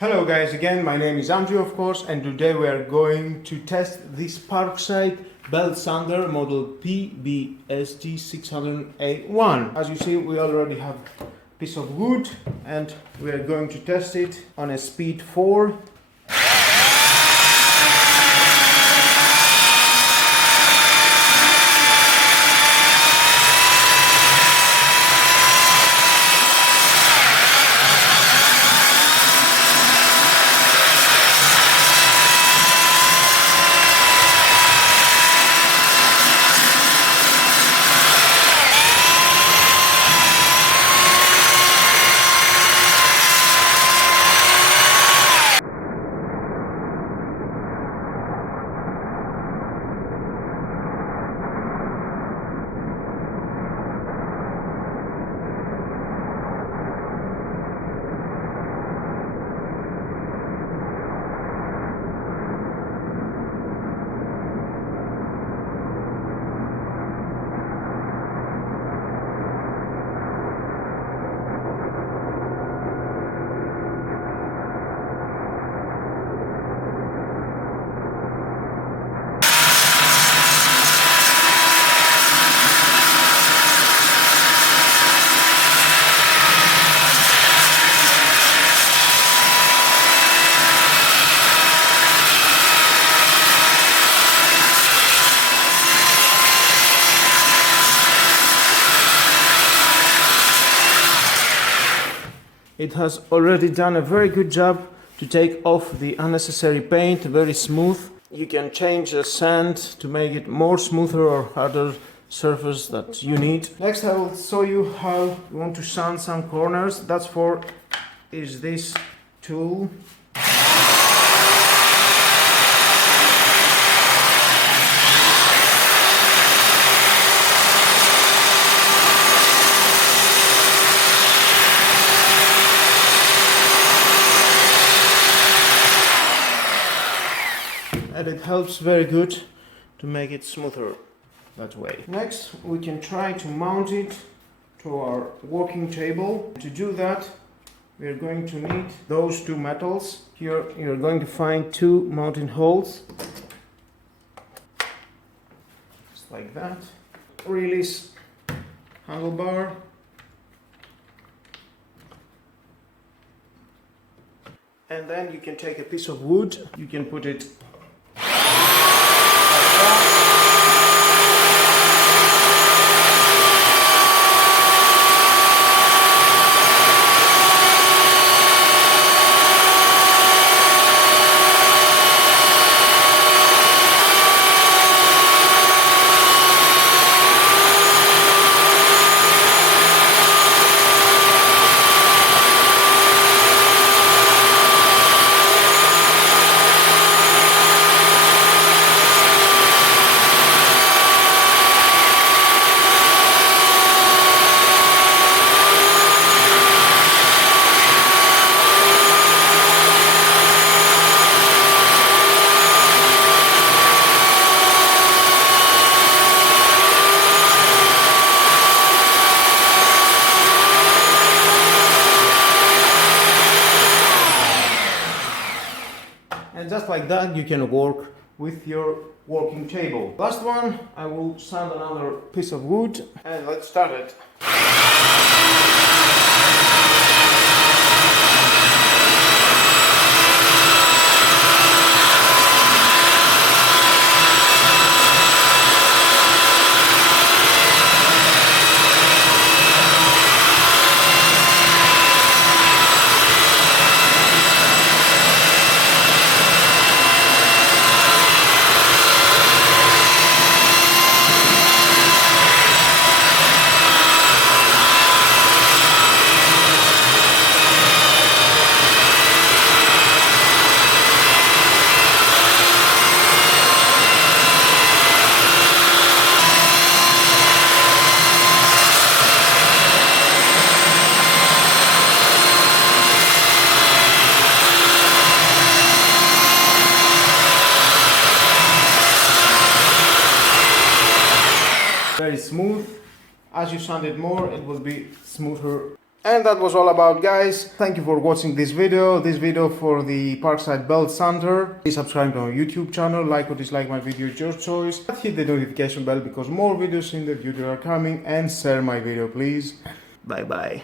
Hello guys, again my name is Andrew of course, and today we are going to test this Parkside belt sander model PBSD 600A1. As you see, we already have a piece of wood and we are going to test it on a speed 4. It has already done a very good job to take off the unnecessary paint, very smooth. You can change the sand to make it more smoother or harder surface that you need. Next I will show you how you want to sand some corners. That's for is this tool. And it helps very good to make it smoother that way. Next, we can try to mount it to our working table. To do that, we are going to need those two metals. Here you're going to find two mounting holes. Just like that. Release handlebar. And then you can take a piece of wood, you can put it and just like that you can work with your working table. Last one, I will sand another piece of wood and let's start it. Very smooth. As you sand it more, it will be smoother And that was all about, guys. Thank you for watching this video for the Parkside belt sander. Please subscribe to our YouTube channel, like or dislike my video, it's your choice. But hit the notification bell because more videos in the future are coming, and share my video please. Bye bye.